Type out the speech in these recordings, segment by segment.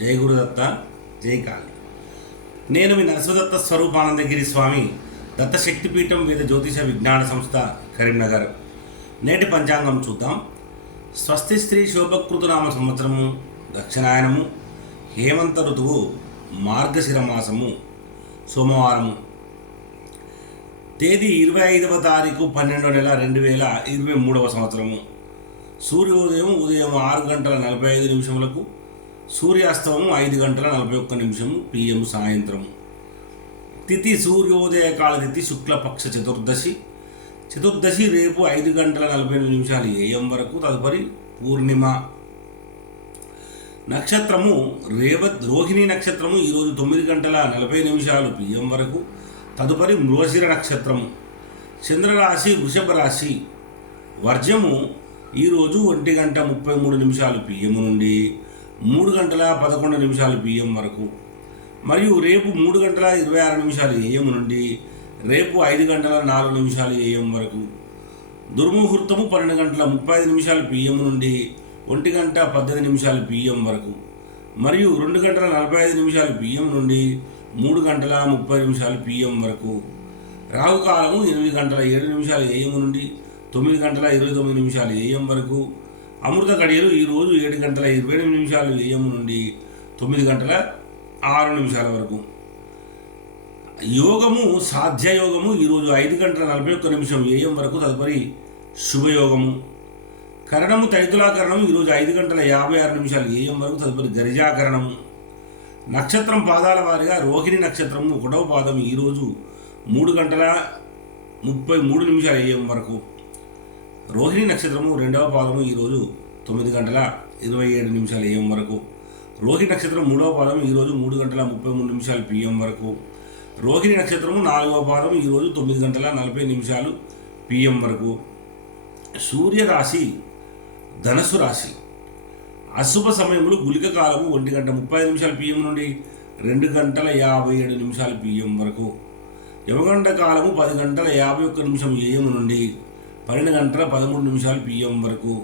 జై గురుదత్త జై కాళి. నేను మీ నరసింహదత్త స్వరూపానందగిరి స్వామి దత్త శక్తిపీఠం వేద జ్యోతిష విజ్ఞాన సంస్థ కరీంనగర్. నేటి పంచాంగం చూద్దాం. స్వస్తి స్త్రీ శోభకృతునామ సంవత్సరము దక్షిణాయనము హేమంత ఋతువు మార్గశిర మాసము సోమవారము. తేదీ ఇరవై ఐదవ తారీఖు పన్నెండో నెల రెండు వేల ఇరవై మూడవ సంవత్సరము. సూర్యోదయం ఉదయం ఆరు గంటల నలభై ఐదు నిమిషములకు సూర్యాస్తమం ఐదు గంటల నలభై ఒక్క నిమిషము పిఎం సాయంత్రం. తిథి సూర్యోదయ కాల తిథి శుక్లపక్ష చతుర్దశి. చతుర్దశి రేపు ఐదు గంటల నలభై ఎనిమిది నిమిషాలు ఏఎం వరకు తదుపరి పూర్ణిమ. నక్షత్రము రేవత్ రోహిణి నక్షత్రము ఈరోజు తొమ్మిది గంటల నలభై నిమిషాలు పిఎం వరకు తదుపరి మృగశిర నక్షత్రము. చంద్రరాశి వృషభ రాశి. వర్జము ఈరోజు ఒంటి గంట ముప్పై మూడు నిమిషాలు పిఎం నుండి. మూడు గంటల పదకొండు నిమిషాలు పిఎం వరకు. మరియు రేపు మూడు గంటల ఇరవై ఆరు నిమిషాలు ఏఎం నుండి రేపు ఐదు గంటల నాలుగు నిమిషాలు ఏఎం వరకు. దుర్ముహూర్తము పన్నెండు గంటల ముప్పై ఐదు నిమిషాలు పిఎం నుండి ఒంటి గంట పద్దెనిమిది నిమిషాలు పిఎం వరకు. మరియు రెండు గంటల నలభై ఐదు నిమిషాలు పిఎం నుండి మూడు గంటల ముప్పై నిమిషాలు పిఎం వరకు. రాహుకాలము ఎనిమిది గంటల ఏడు నిమిషాలు ఏఎం నుండి తొమ్మిది గంటల ఇరవై తొమ్మిది నిమిషాలు ఏఎం వరకు. అమృత గడియలు ఈరోజు ఏడు గంటల ఇరవై ఎనిమిది నిమిషాలు ఏఎం నుండి తొమ్మిది గంటల ఆరు నిమిషాల వరకు. యోగము సాధ్యయోగము ఈరోజు ఐదు గంటల నలభై ఒక్క నిమిషం ఏఎం వరకు తదుపరి శుభయోగము. కరణము తైతులాకరణం ఈరోజు ఐదు గంటల యాభై ఆరు నిమిషాలు ఏఎం వరకు తదుపరి గరిజాకరణము. నక్షత్రం పాదాల వారిగా రోహిణి నక్షత్రము ఒకటవ పాదం ఈరోజు మూడు గంటల ముప్పై మూడు నిమిషాలు ఏఎం వరకు. రోహిణి నక్షత్రము రెండవ పాదము ఈరోజు తొమ్మిది గంటల ఇరవై ఏడు నిమిషాలు ఏఎం వరకు. రోహిణి నక్షత్రం మూడవ పాదం ఈరోజు మూడు గంటల ముప్పై మూడు నిమిషాలు పిఎం వరకు. రోహిణి నక్షత్రము నాలుగవ పాదం ఈరోజు తొమ్మిది గంటల నలభై నిమిషాలు పిఎం వరకు. సూర్యరాశి ధనస్సు రాశి. అశుభ సమయంలో గులిక కాలము ఒంటి గంట ముప్పై నిమిషాలు పిఎం నుండి రెండు గంటల యాభై ఏడు నిమిషాలు పిఎం వరకు. యమగంట కాలము పది గంటల యాభై ఒక్క నిమిషం ఏఎం నుండి పన్నెండు గంటల పదమూడు నిమిషాలు పిఎం వరకు.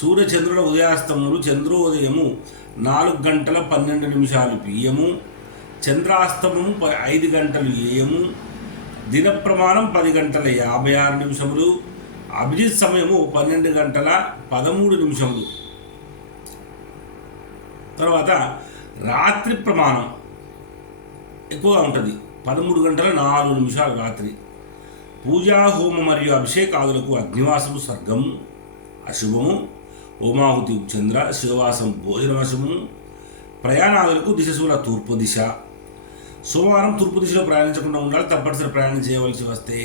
సూర్య చంద్రుల ఉదయాస్తములు చంద్రోదయము నాలుగు గంటల పన్నెండు నిమిషాలు పిఎము చంద్రాస్తమము ఐదు గంటలు ఏయము దిన ప్రమాణం పది గంటల యాభై ఆరు నిమిషములు. అభిజిత్ సమయము పన్నెండు గంటల పదమూడు నిమిషములు. తర్వాత రాత్రి ప్రమాణం ఎక్కువగా ఉంటుంది. పదమూడు గంటల నాలుగు నిమిషాలు రాత్రి. పూజా హోమ మరియు అభిషేకాదులకు అగ్నివాసము స్వర్గము అశుభము హోమాహుతి చంద్ర శివవాసం భోజనం అశుభము ప్రయాణాదులకు దిశశూల తూర్పు దిశ. సోమవారం తూర్పు దిశలో ప్రయాణించకుండా ఉండాలి తప్పనిసరి ప్రయాణం చేయవలసి వస్తే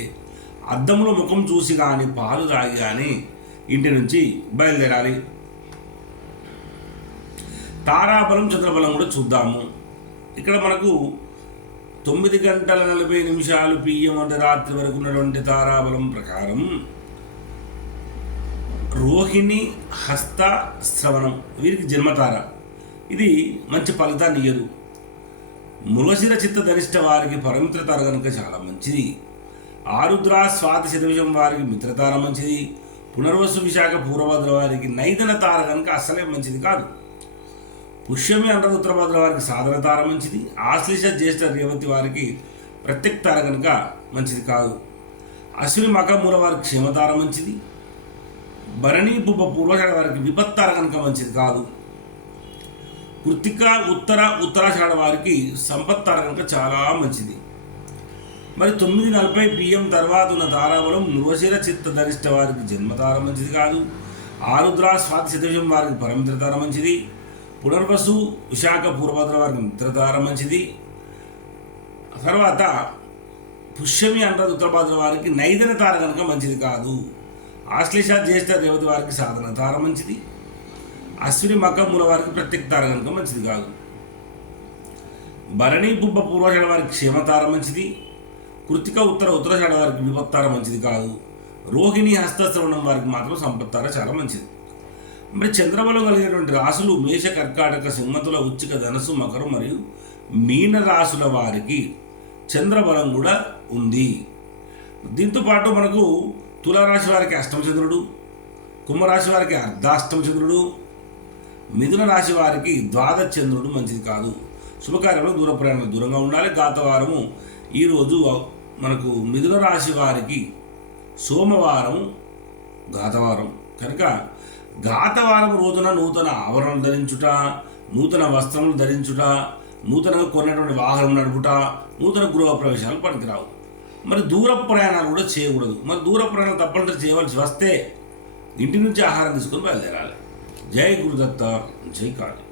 అద్దంలో ముఖం చూసి కానీ పాలు తాగి కానీ ఇంటి నుంచి బయలుదేరాలి. తారాబలం చంద్రబలం కూడా చూద్దాము. ఇక్కడ మనకు తొమ్మిది గంటల నలభై నిమిషాలు పిఎం అంటే రాత్రి వరకు ఉన్నటువంటి తారాబలం ప్రకారం రోహిణి హస్త శ్రవణం వీరికి జన్మతార. ఇది మంచి ఫలితాన్ని ఇయ్యదు. మృగశిర చిత్త ధనిష్ట వారికి పరమిత్రతార కనుక చాలా మంచిది. ఆరుద్ర స్వాతి శతవిషం వారికి మిత్రతార మంచిది. పునర్వసు విశాఖ పూర్వభద్ర వారికి నైదన తార కనుక అస్సలే మంచిది కాదు. పుష్యమి అంటది ఉత్తరభద్ర వారికి సాధన తార మంచిది. ఆశ్లేష జ్యేష్ఠ రేవతి వారికి ప్రత్యక్ తార కనుక మంచిది కాదు. అశ్విని మక మూల వారికి క్షేమతార మంచిది. భరణి బుబ్బ పూర్వషాఢ వారికి విపత్తార కనుక మంచిది కాదు. కృతిక ఉత్తర ఉత్తరాషాఢ వారికి సంపత్తార కనుక చాలా మంచిది. మరి తొమ్మిది నలభై పిఎం తర్వాత ఉన్న తారాబలం నృవశిర చిత్త ధరిష్ట వారికి జన్మతార మంచిది కాదు. ఆరుద్ర స్వాతి శతవిషం వారికి పరమిత్రతార మంచిది. పునర్వసు విశాఖ పూర్వభద్ర వారికి మిత్రతార మంచిది. తర్వాత పుష్యమి అంటారు ఉత్తరభద్ర వారికి నైదన తార కనుక మంచిది కాదు. ఆశ్లేష జ్యేష్ఠ రేవతి వారికి సాధన తార మంచిది. అశ్విని మక మూల వారికి ప్రత్యేక తార కనుక మంచిది కాదు. భరణి పుబ్బ పూర్వషాఢ వారికి క్షేమతార మంచిది. కృతిక ఉత్తర ఉత్తరాషాఢ వారికి విపత్తార మంచిది కాదు. రోహిణి హస్తశ్రవణం వారికి మాత్రం సంపత్తార చాలా మంచిది. మరి చంద్రబలం కలిగినటువంటి రాసులు మేష కర్కాటక సింహతుల ఉచ్చిక ధనసు మకరం మరియు మీన రాసుల వారికి చంద్రబలం కూడా ఉంది. దీంతో పాటు మనకు తులారాశి వారికి అష్టమచంద్రుడు కుంభరాశి వారికి అర్ధాష్టమచంద్రుడు మిథున రాశి వారికి ద్వాదశ చంద్రుడు మంచిది కాదు. శుభకార్యంలో దూర ప్రయాణం దూరంగా ఉండాలి. గాతవారము ఈరోజు మనకు మిథున రాశి వారికి సోమవారం గాతవారం కనుక గాతవారం రోజున నూతన ఆవరణలు ధరించుట నూతన వస్త్రములు ధరించుట నూతనంగా కొన్నటువంటి వాహనం నడుపుట నూతన గృహ ప్రవేశాలు పనికిరావు. మరి దూర ప్రయాణాలు కూడా చేయకూడదు. మరి దూర ప్రయాణాలు తప్పనిసరి చేయవలసి వస్తే ఇంటి నుంచి ఆహారం తీసుకొని బయలుదేరాలి. జై గురుదత్త జై కాళీ.